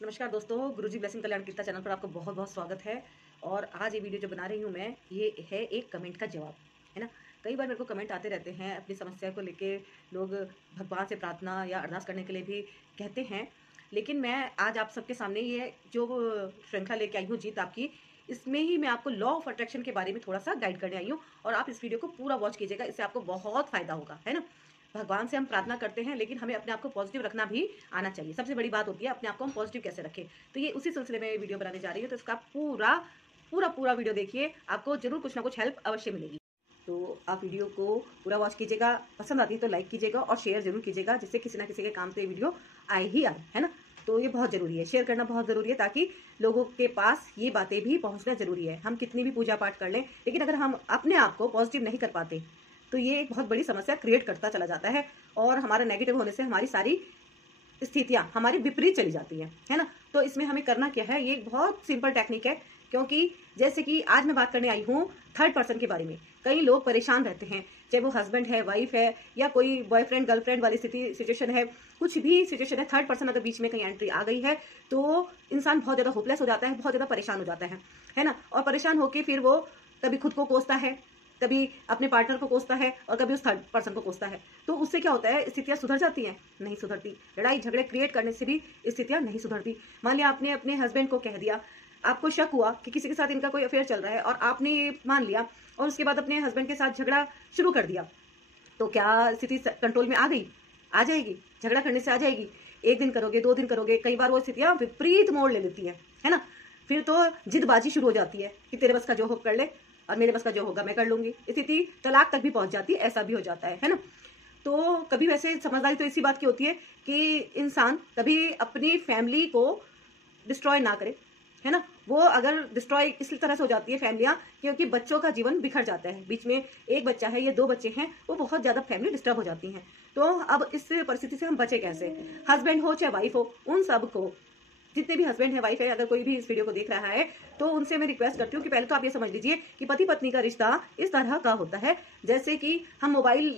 नमस्कार दोस्तों, गुरुजी ब्लेसिंग कल्याण कीर्ता चैनल पर आपका बहुत बहुत स्वागत है। और आज ये वीडियो जो बना रही हूँ मैं, ये है एक कमेंट का जवाब, है ना। कई बार मेरे को कमेंट आते रहते हैं अपनी समस्या को लेके। लोग भगवान से प्रार्थना या अरदास करने के लिए भी कहते हैं। लेकिन मैं आज आप सबके सामने ये जो श्रृंखला लेके आई हूँ, जीत आपकी, इसमें ही मैं आपको लॉ ऑफ अट्रैक्शन के बारे में थोड़ा सा गाइड करने आई हूँ। और आप इस वीडियो को पूरा वॉच कीजिएगा, इससे आपको बहुत फायदा होगा, है ना। भगवान से हम प्रार्थना करते हैं, लेकिन हमें अपने आप को पॉजिटिव रखना भी आना चाहिए। सबसे बड़ी बात होती है अपने आप को हम पॉजिटिव कैसे रखें। तो ये उसी सिलसिले में वीडियो बनाने जा रही हूँ, तो इसका पूरा पूरा पूरा वीडियो देखिए, आपको जरूर कुछ ना कुछ हेल्प अवश्य मिलेगी। तो आप वीडियो को पूरा वॉच कीजिएगा, पसंद आती है तो लाइक कीजिएगा और शेयर जरूर कीजिएगा, जिससे किसी ना किसी के काम से ये वीडियो आए ही आए, है ना। तो ये बहुत जरूरी है, शेयर करना बहुत जरूरी है, ताकि लोगों के पास ये बातें भी पहुंचना जरूरी है। हम कितनी भी पूजा पाठ कर लें, लेकिन अगर हम अपने आप को पॉजिटिव नहीं कर पाते तो ये एक बहुत बड़ी समस्या क्रिएट करता चला जाता है। और हमारा नेगेटिव होने से हमारी सारी स्थितियां हमारी विपरीत चली जाती है ना। तो इसमें हमें करना क्या है, ये एक बहुत सिंपल टेक्निक है। क्योंकि जैसे कि आज मैं बात करने आई हूँ थर्ड पर्सन के बारे में। कई लोग परेशान रहते हैं, चाहे वो हस्बैंड है, वाइफ है, या कोई बॉयफ्रेंड गर्लफ्रेंड वाली सिचुएशन है, कुछ भी सिचुएशन है, थर्ड पर्सन अगर बीच में कहीं एंट्री आ गई है तो इंसान बहुत ज्यादा होपलेस हो जाता है, बहुत ज्यादा परेशान हो जाता है ना। और परेशान होकर फिर वो कभी खुद को कोसता है, कभी अपने पार्टनर को कोसता है, और कभी उस थर्ड पर्सन को कोसता है। तो उससे क्या होता है, स्थितियां सुधर जाती हैं? नहीं सुधरती। लड़ाई झगड़े क्रिएट करने से भी स्थितियां नहीं सुधरती। मान लिया आपने अपने हस्बैंड को कह दिया, आपको शक हुआ कि किसी के साथ इनका कोई अफेयर चल रहा है, और आपने ये मान लिया और उसके बाद अपने हस्बैंड के साथ झगड़ा शुरू कर दिया, तो क्या स्थिति कंट्रोल में आ गई? आ जाएगी। झगड़ा करने से आ जाएगी। एक दिन करोगे, 2 दिन करोगे, कई बार वो स्थितियां विपरीत मोड़ ले लेती है ना। फिर तो जिदबाजी शुरू हो जाती है कि तेरे बस का जो हो कर ले, और मेरे बस का जो होगा मैं कर लूंगी। स्थिति तलाक तक भी पहुंच जाती है, ऐसा भी हो जाता है ना। तो कभी वैसे समझदारी तो इसी बात की होती है कि इंसान कभी अपनी फैमिली को डिस्ट्रॉय ना करे, है ना। वो अगर डिस्ट्रॉय इस तरह से हो जाती है फैमिलियां, क्योंकि बच्चों का जीवन बिखर जाता है। बीच में एक बच्चा है या 2 बच्चे हैं, वो बहुत ज्यादा फैमिली डिस्टर्ब हो जाती है। तो अब इस परिस्थिति से हम बचे कैसे? हस्बैंड हो चाहे वाइफ हो, उन सबको, जितने भी हस्बैंड है, वाइफ है, अगर कोई भी इस वीडियो को देख रहा है, तो उनसे मैं रिक्वेस्ट करती हूँ कि पहले तो आप ये समझ लीजिए कि पति पत्नी का रिश्ता इस तरह का होता है, जैसे कि हम मोबाइल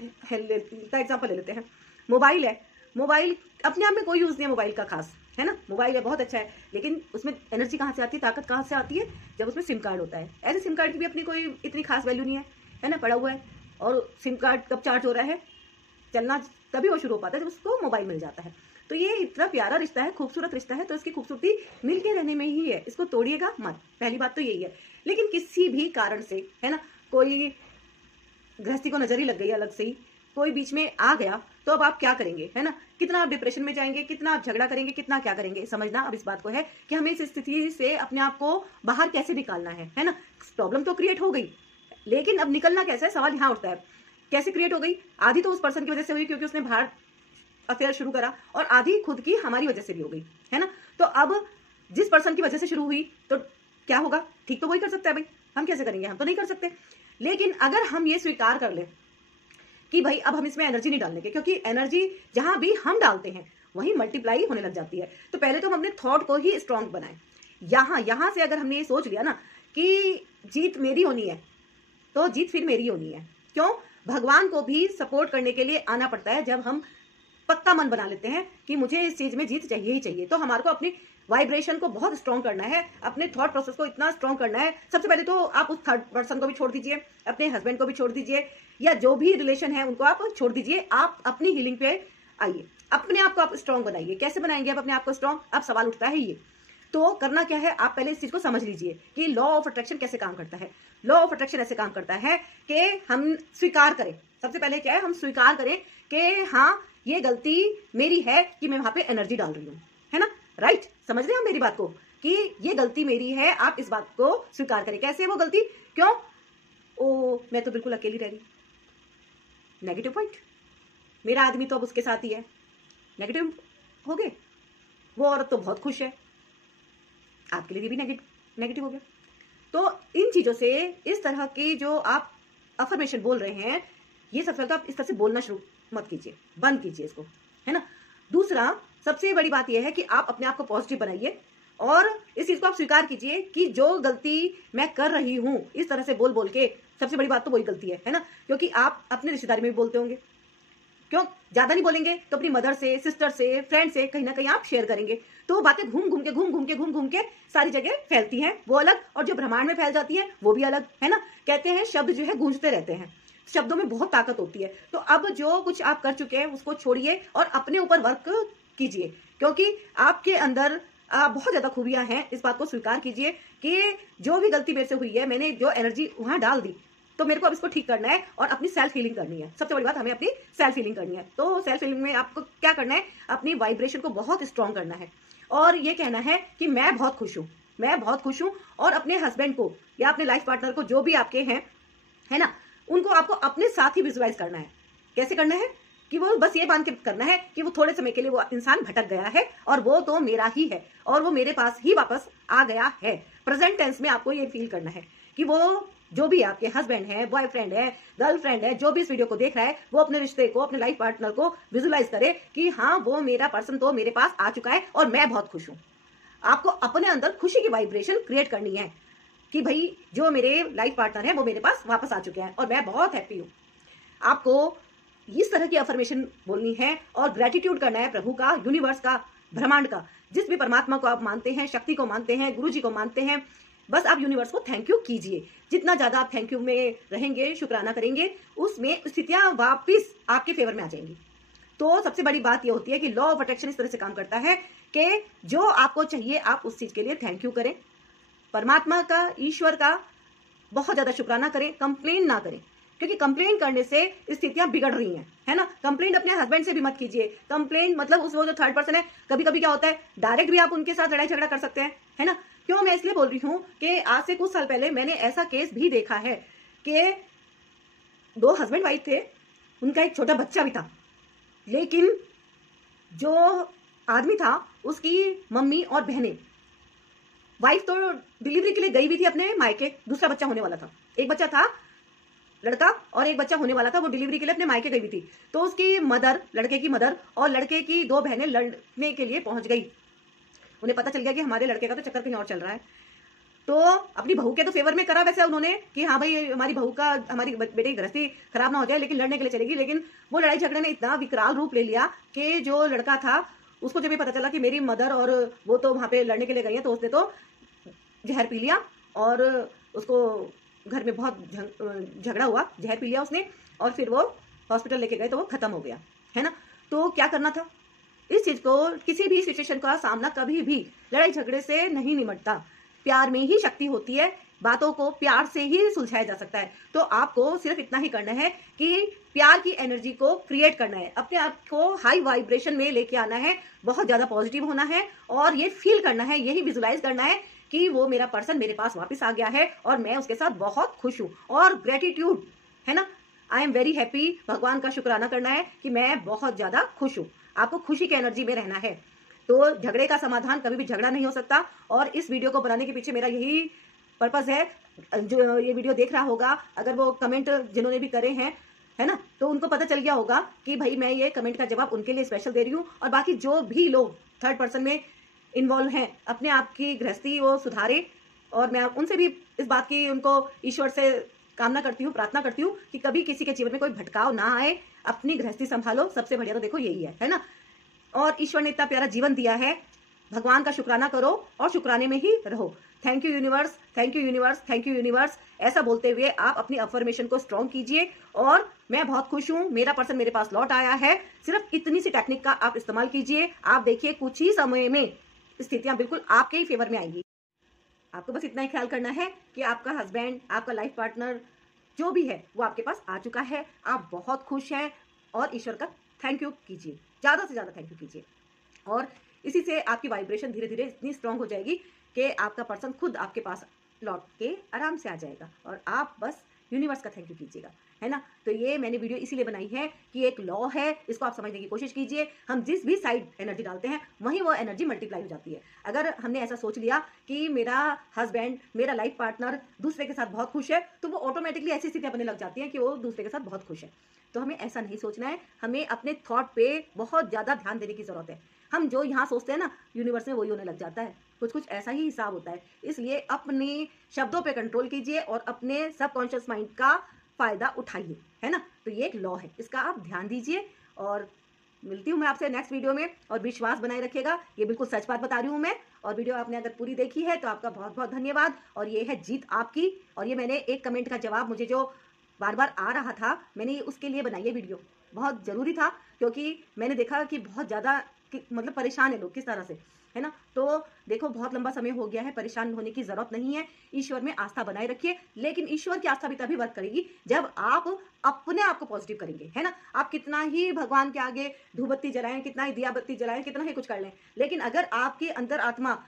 का एग्जांपल ले लेते हैं। मोबाइल है, मोबाइल अपने आप में कोई यूज नहीं है मोबाइल का खास, है ना। मोबाइल है, बहुत अच्छा है, लेकिन उसमें एनर्जी कहाँ से आती है, ताकत कहाँ से आती है? जब उसमें सिम कार्ड होता है। ऐसे सिम कार्ड की भी अपनी कोई इतनी खास वैल्यू नहीं है ना, पड़ा हुआ है। और सिम कार्ड कब चार्ज हो रहा है, चलना तभी वो शुरू हो पाता है जब उसको मोबाइल मिल जाता है। तो ये इतना प्यारा रिश्ता है, खूबसूरत रिश्ता है, तो इसकी खूबसूरती मिलके रहने में ही है। इसको तोड़िएगा मत, पहली बात तो यही है। लेकिन किसी भी कारण से, है ना, कोई गृहस्थी को नजर ही लग गई अलग से ही, कोई बीच में आ गया, तो अब आप क्या करेंगे, है ना। कितना आप डिप्रेशन में जाएंगे, कितना आप झगड़ा करेंगे, कितना क्या करेंगे। समझना अब इस बात को है कि हमें इस स्थिति से अपने आप को बाहर कैसे निकालना है ना। प्रॉब्लम तो क्रिएट हो गई, लेकिन अब निकलना कैसे है, सवाल यहाँ उठता है। कैसे क्रिएट हो गई? आधी तो उस पर्सन की वजह से हुई, क्योंकि उसने बाहर अफेयर शुरू करा, और आधी खुद की हमारी वजह से भी हो गई, है ना। तो अब जिस पर्सन की वजह से शुरू हुई, तो क्या होगा? ठीक तो वही कर सकता है भाई, हम कैसे करेंगे? हम तो नहीं कर सकते। लेकिन अगर हम ये स्वीकार कर ले कि भाई अब हम इसमें एनर्जी नहीं डालने के, क्योंकि एनर्जी जहां भी हम डालते हैं वहीं मल्टीप्लाई होने लग जाती है। तो पहले तो हम अपने थॉट को ही स्ट्रांग बनाएं। यहां से अगर हमने ये सोच लिया ना कि जीत मेरी होनी है, तो जीत फिर मेरी होनी है। क्यों? भगवान को भी सपोर्ट करने के लिए आना पड़ता है। जब हम पक्का मन बना लेते हैं कि मुझे इस चीज में जीत चाहिए ही चाहिए, तो हमारे को अपनी वाइब्रेशन को बहुत स्ट्रांग करना है, अपने थॉट प्रोसेस को इतना स्ट्रांग करना है। सबसे पहले तो आप उस थर्ड पर्सन को भी छोड़ दीजिए, अपने हस्बैंड को भी छोड़ दीजिए, या जो भी रिलेशन है उनको आप छोड़ दीजिए। आप अपनी हीलिंग पे आइए, अपने आप को आप स्ट्रांग बनाइए। कैसे बनाएंगे आप अपने आप को स्ट्रांग? अब सवाल उठता है ये, तो करना क्या है, आप पहले इस चीज को समझ लीजिए कि लॉ ऑफ अट्रैक्शन कैसे काम करता है। लॉ ऑफ अट्रैक्शन ऐसे काम करता है कि हम स्वीकार करें। सबसे पहले क्या है, हम स्वीकार करें कि हाँ, ये गलती मेरी है कि मैं वहां पे एनर्जी डाल रही हूँ, है ना। राइट, समझ रहे हैं मेरी बात को कि ये गलती मेरी है। आप इस बात को स्वीकार करें। कैसे वो गलती? क्यों? ओ, मैं तो बिल्कुल अकेली रह रही, नेगेटिव पॉइंट। मेरा आदमी तो अब उसके साथ ही है, नेगेटिव हो गए। वो औरत तो बहुत खुश है, आपके लिए भी नेगेटिव हो गया। तो इन चीजों से, इस तरह की जो आप अफर्मेशन बोल रहे हैं, ये सबसे पहले तो आप इस तरह से बोलना शुरू मत कीजिए, बंद कीजिए इसको, है ना। दूसरा, सबसे बड़ी बात यह है कि आप अपने आप को पॉजिटिव बनाइए, और इस चीज को आप स्वीकार कीजिए कि जो गलती मैं कर रही हूं, इस तरह से बोल बोल के, सबसे बड़ी बात तो वही गलती है ना। क्योंकि आप अपने रिश्तेदारी में भी बोलते होंगे, क्यों? ज्यादा नहीं बोलेंगे तो अपनी मदर से, सिस्टर से, फ्रेंड से कहीं ना कहीं आप शेयर करेंगे, तो वो बातें घूम घूम के सारी जगह फैलती हैं, वो अलग, और जो ब्रह्मांड में फैल जाती है वो भी अलग, है ना। कहते हैं शब्द जो है गूंजते रहते हैं, शब्दों में बहुत ताकत होती है। तो अब जो कुछ आप कर चुके हैं उसको छोड़िए और अपने ऊपर वर्क कीजिए, क्योंकि आपके अंदर बहुत ज्यादा खूबियां हैं। इस बात को स्वीकार कीजिए कि जो भी गलती मेरे से हुई है, मैंने जो एनर्जी वहां डाल दी, तो मेरे को अब इसको ठीक करना है और अपनी सेल्फ हीलिंग करनी है। सबसे बड़ी बात, हमें अपनी सेल्फ हीलिंग करनी है। तो सेल्फ हीलिंग में आपको क्या करना है, अपनी वाइब्रेशन को बहुत स्ट्रांग करना है और ये कहना है कि मैं बहुत खुश हूँ, मैं बहुत खुश हूँ। और अपने हस्बैंड को या अपने लाइफ पार्टनर को, जो भी आपके हैं, है ना, उनको आपको अपने साथ ही विजुअलाइज करना है। कैसे करना है कि वो बस ये मान के करना है कि वो थोड़े समय के लिए वो इंसान भटक गया है और वो तो मेरा ही है और वो मेरे पास ही वापस आ गया है। प्रेजेंट टेंस में आपको ये फील करना है कि वो जो भी आपके हस्बैंड है, बॉयफ्रेंड है, गर्लफ्रेंड है, जो भी इस वीडियो को देख रहा है, वो अपने रिश्ते को, अपने लाइफ पार्टनर को विजुअलाइज करे कि हाँ, वो मेरा पर्सन तो मेरे पास आ चुका है और मैं बहुत खुश हूँ। आपको अपने अंदर खुशी की वाइब्रेशन क्रिएट करनी है कि भाई जो मेरे लाइफ पार्टनर है वो मेरे पास वापस आ चुके हैं और मैं बहुत हैप्पी हूँ। आपको इस तरह की अफर्मेशन बोलनी है और ग्रेटिट्यूड करना है प्रभु का, यूनिवर्स का, ब्रह्मांड का, जिस भी परमात्मा को आप मानते हैं, शक्ति को मानते हैं, गुरु जी को मानते हैं। बस आप यूनिवर्स को थैंक यू कीजिए। जितना ज्यादा आप थैंक यू में रहेंगे, शुक्राना करेंगे, उसमें स्थितियां वापिस आपके फेवर में आ जाएंगी। तो सबसे बड़ी बात यह होती है कि लॉ ऑफ अट्रैक्शन इस तरह से काम करता है कि जो आपको चाहिए आप उस चीज के लिए थैंक यू करें, परमात्मा का, ईश्वर का बहुत ज्यादा शुक्राना करें, कंप्लेन ना करें, क्योंकि कंप्लेन करने से स्थितियां बिगड़ रही हैं, है ना। कंप्लेन अपने हस्बैंड से भी मत कीजिए। कंप्लेन मतलब उस वो जो थर्ड पर्सन है, कभी कभी क्या होता है डायरेक्ट भी आप उनके साथ लड़ाई झगड़ा कर सकते हैं, है ना। क्यों मैं इसलिए बोल रही हूँ कि आज से कुछ साल पहले मैंने ऐसा केस भी देखा है कि दो हस्बैंड वाइफ थे, उनका एक छोटा बच्चा भी था, लेकिन जो आदमी था उसकी मम्मी और बहनें, वाइफ तो डिलीवरी के लिए गई भी थी अपने मायके, दूसरा बच्चा होने वाला था, एक बच्चा था लड़का और एक बच्चा होने वाला था, वो डिलीवरी के लिए अपने मायके गई भी थी। तो उसकी मदर, लड़के की मदर और लड़के की दो बहनें लड़ने के लिए पहुंच गई। उन्हें पता चल गया कि हमारे लड़के का तो चक्कर कहीं और चल रहा है, तो अपनी बहू के तो फेवर में करा वैसे उन्होंने कि हाँ भाई हमारी बहू का, हमारी बेटे की गृहस्थी खराब ना हो जाए, लेकिन लड़ने के लिए चलेगी। लेकिन वो लड़ाई झगड़े ने इतना विकराल रूप ले लिया कि जो लड़का था उसको जब ये पता चला कि मेरी मदर और वो तो वहां पे लड़ने के लिए गई है, तो उसने तो जहर पी लिया और उसको घर में बहुत झगड़ा हुआ, जहर पी लिया उसने और फिर वो हॉस्पिटल लेके गए तो वो खत्म हो गया, है ना। तो क्या करना था, इस चीज को, किसी भी सिचुएशन का सामना कभी भी लड़ाई झगड़े से नहीं निमटता, प्यार में ही शक्ति होती है, बातों को प्यार से ही सुलझाया जा सकता है। तो आपको सिर्फ इतना ही करना है कि प्यार की एनर्जी को क्रिएट करना है, अपने आप को हाई वाइब्रेशन में लेके आना है, बहुत ज्यादा पॉजिटिव होना है और ये फील करना है, यही विजुलाइज करना है कि वो मेरा पर्सन मेरे पास वापस आ गया है और मैं उसके साथ बहुत खुश हूँ। और ग्रेटिट्यूड, है ना, आई एम वेरी हैप्पी, भगवान का शुक्राना करना है कि मैं बहुत ज्यादा खुश हूँ। आपको खुशी की एनर्जी में रहना है। तो झगड़े का समाधान कभी भी झगड़ा नहीं हो सकता। और इस वीडियो को बनाने के पीछे मेरा यही पर्पस है। जो ये वीडियो देख रहा होगा, अगर वो कमेंट जिन्होंने भी करे हैं, है ना, तो उनको पता चल गया होगा कि भाई मैं ये कमेंट का जवाब उनके लिए स्पेशल दे रही हूँ। और बाकी जो भी लोग थर्ड पर्सन में इन्वॉल्व हैं, अपने आप की गृहस्थी वो सुधारे। और मैं उनसे भी इस बात की, उनको ईश्वर से कामना करती हूँ, प्रार्थना करती हूँ कि कभी किसी के जीवन में कोई भटकाव ना आए, अपनी गृहस्थी संभालो, सबसे बढ़िया तो देखो यही है ना। और ईश्वर ने इतना प्यारा जीवन दिया है, भगवान का शुक्राना करो और शुक्राने में ही रहो। Thank you universe, thank you universe, thank you universe, ऐसा बोलते हुए आप अपनी अफर्मेशन को स्ट्रॉन्ग कीजिए। और मैं बहुत खुश हूँ, मेरा पर्सन मेरे पास लौट आया है। सिर्फ इतनी सी टेक्निक का आप इस्तेमाल कीजिए, आप देखिए कुछ ही समय में स्थितियां बिल्कुल आपके ही फेवर में आएंगी। आपको बस इतना ही ख्याल करना है कि आपका हस्बैंड, आपका लाइफ पार्टनर जो भी है वो आपके पास आ चुका है, आप बहुत खुश हैं। और ईश्वर का थैंक यू कीजिए, ज्यादा से ज्यादा थैंक यू कीजिए। और इसी से आपकी वाइब्रेशन धीरे धीरे इतनी स्ट्रांग हो जाएगी कि आपका पर्सन खुद आपके पास लौट के आराम से आ जाएगा और आप बस यूनिवर्स का थैंक यू कीजिएगा, है ना। तो ये मैंने वीडियो इसीलिए बनाई है कि एक लॉ है, इसको आप समझने की कोशिश कीजिए। हम जिस भी साइड एनर्जी डालते हैं वहीं वो एनर्जी मल्टीप्लाई हो जाती है। अगर हमने ऐसा सोच लिया कि मेरा हस्बैंड, मेरा लाइफ पार्टनर दूसरे के साथ बहुत खुश है, तो वो ऑटोमेटिकली ऐसी स्थितियां बनने लग जाती हैं कि वो दूसरे के साथ बहुत खुश है। तो हमें ऐसा नहीं सोचना है, हमें अपने थॉट पे बहुत ज्यादा ध्यान देने की जरूरत है। हम जो यहाँ सोचते हैं ना, यूनिवर्स में वही होने लग जाता है। कुछ कुछ ऐसा ही हिसाब होता है। इसलिए अपने शब्दों पे कंट्रोल कीजिए और अपने सबकॉन्शियस माइंड का फायदा उठाइए, है ना। तो ये एक लॉ है, इसका आप ध्यान दीजिए और मिलती हूँ मैं आपसे नेक्स्ट वीडियो में, और विश्वास बनाए रखिएगा, ये बिल्कुल सच बात बता रही हूँ मैं। और वीडियो आपने अगर पूरी देखी है तो आपका बहुत बहुत धन्यवाद, और ये है जीत आपकी। और ये मैंने एक कमेंट का जवाब मुझे जो बार बार आ रहा था, मैंने उसके लिए बनाई है वीडियो, बहुत ज़रूरी था, क्योंकि मैंने देखा कि बहुत ज़्यादा मतलब परेशान है लोग किस तरह से, है ना। तो देखो बहुत लंबा समय हो गया है, परेशान होने की जरूरत नहीं है, ईश्वर में आस्था बनाए रखिए। लेकिन ईश्वर की आस्था भी तभी वर्क करेगी जब आप अपने आप को पॉजिटिव करेंगे, है ना। आप कितना ही भगवान के आगे धूपबत्ती जलाएं, कितना ही दिया बत्ती जलाएं, कितना ही कुछ कर लें, लेकिन अगर आपकी अंतर आत्मा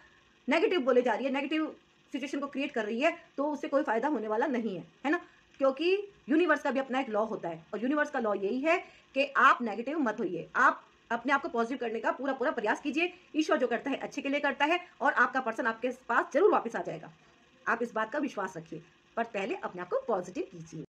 नेगेटिव बोले जा रही है, नेगेटिव सिचुएशन को क्रिएट कर रही है, तो उससे कोई फायदा होने वाला नहीं है ना। क्योंकि यूनिवर्स का भी अपना एक लॉ होता है, और यूनिवर्स का लॉ यही है कि आप नेगेटिव मत होइए, आप अपने आप को पॉजिटिव करने का पूरा पूरा प्रयास कीजिए। ईश्वर जो करता है अच्छे के लिए करता है, और आपका पर्सन आपके पास जरूर वापस आ जाएगा, आप इस बात का विश्वास रखिए। पर पहले अपने आप को पॉजिटिव कीजिए।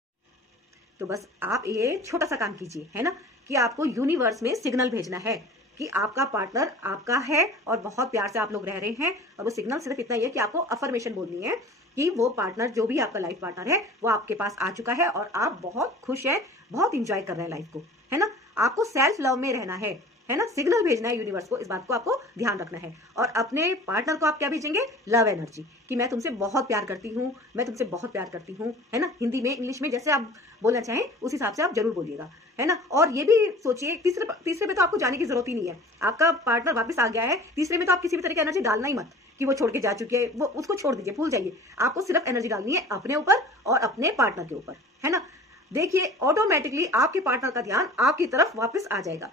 तो बस आप ये छोटा सा काम कीजिए, है ना, कि आपको यूनिवर्स में सिग्नल भेजना है कि आपका पार्टनर आपका है और बहुत प्यार से आप लोग रह रहे हैं। और वो सिग्नल सिर्फ इतना ही है कि आपको अफर्मेशन बोलनी है कि वो पार्टनर जो भी आपका लाइफ पार्टनर है वो आपके पास आ चुका है, और आप बहुत खुश हैं, बहुत इंजॉय कर रहे हैं लाइफ को, है ना। आपको सेल्फ लव में रहना है ना। सिग्नल भेजना है यूनिवर्स को, इस बात को आपको ध्यान रखना है। और अपने पार्टनर को आप क्या भेजेंगे? लव एनर्जी, कि मैं तुमसे बहुत प्यार करती हूँ, मैं तुमसे बहुत प्यार करती हूँ, है ना। हिंदी में, इंग्लिश में, जैसे आप बोलना चाहें उस हिसाब से आप जरूर बोलिएगा, है ना। और ये भी सोचिए, तीसरे में तो आपको जाने की जरूरत ही नहीं है, आपका पार्टनर वापस आ गया है। तीसरे में तो आप किसी भी तरह की एनर्जी डालना ही मत कि वो छोड़ के जा चुके हैं, वो उसको छोड़ दीजिए, भूल जाइए। आपको सिर्फ एनर्जी डालनी है अपने ऊपर और अपने पार्टनर के ऊपर, है ना। देखिए ऑटोमेटिकली आपके पार्टनर का ध्यान आपकी तरफ वापस आ जाएगा।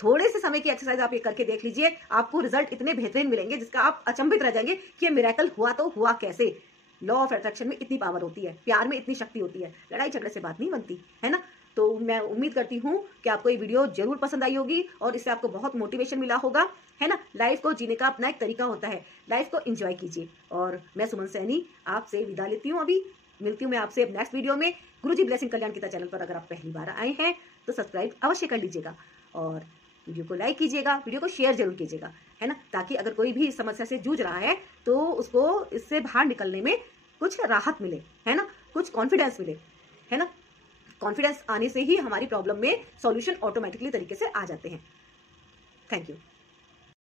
थोड़े से समय की एक्सरसाइज आप ये करके देख लीजिए, आपको रिजल्ट इतने बेहतरीन मिलेंगे जिसका आप अचंभित रह जाएंगे कि ये मिरेकल हुआ तो हुआ कैसे। लॉ ऑफ अट्रैक्शन में इतनी पावर होती है, प्यार में इतनी शक्ति होती है, लड़ाई झगड़े से बात नहीं बनती, है ना। तो मैं उम्मीद करती हूँ कि आपको ये वीडियो जरूर पसंद आई होगी, और इससे आपको बहुत मोटिवेशन मिला होगा, है ना। लाइफ को जीने का अपना एक तरीका होता है, लाइफ को एंजॉय कीजिए। और मैं सुमन सैनी आपसे विदा लेती हूँ, अभी मिलती हूँ मैं आपसे नेक्स्ट वीडियो में। गुरुजी ब्लेसिंग कल्याण गीता चैनल पर अगर आप पहली बार आए हैं तो सब्सक्राइब अवश्य कर लीजिएगा, और वीडियो को लाइक कीजिएगा, वीडियो को शेयर जरूर कीजिएगा, है ना, ताकि अगर कोई भी इस समस्या से जूझ रहा है तो उसको इससे बाहर निकलने में कुछ राहत मिले, है ना, कुछ कॉन्फिडेंस मिले, है ना। कॉन्फिडेंस आने से ही हमारी प्रॉब्लम में सॉल्यूशन ऑटोमेटिकली तरीके से आ जाते हैं। Thank you.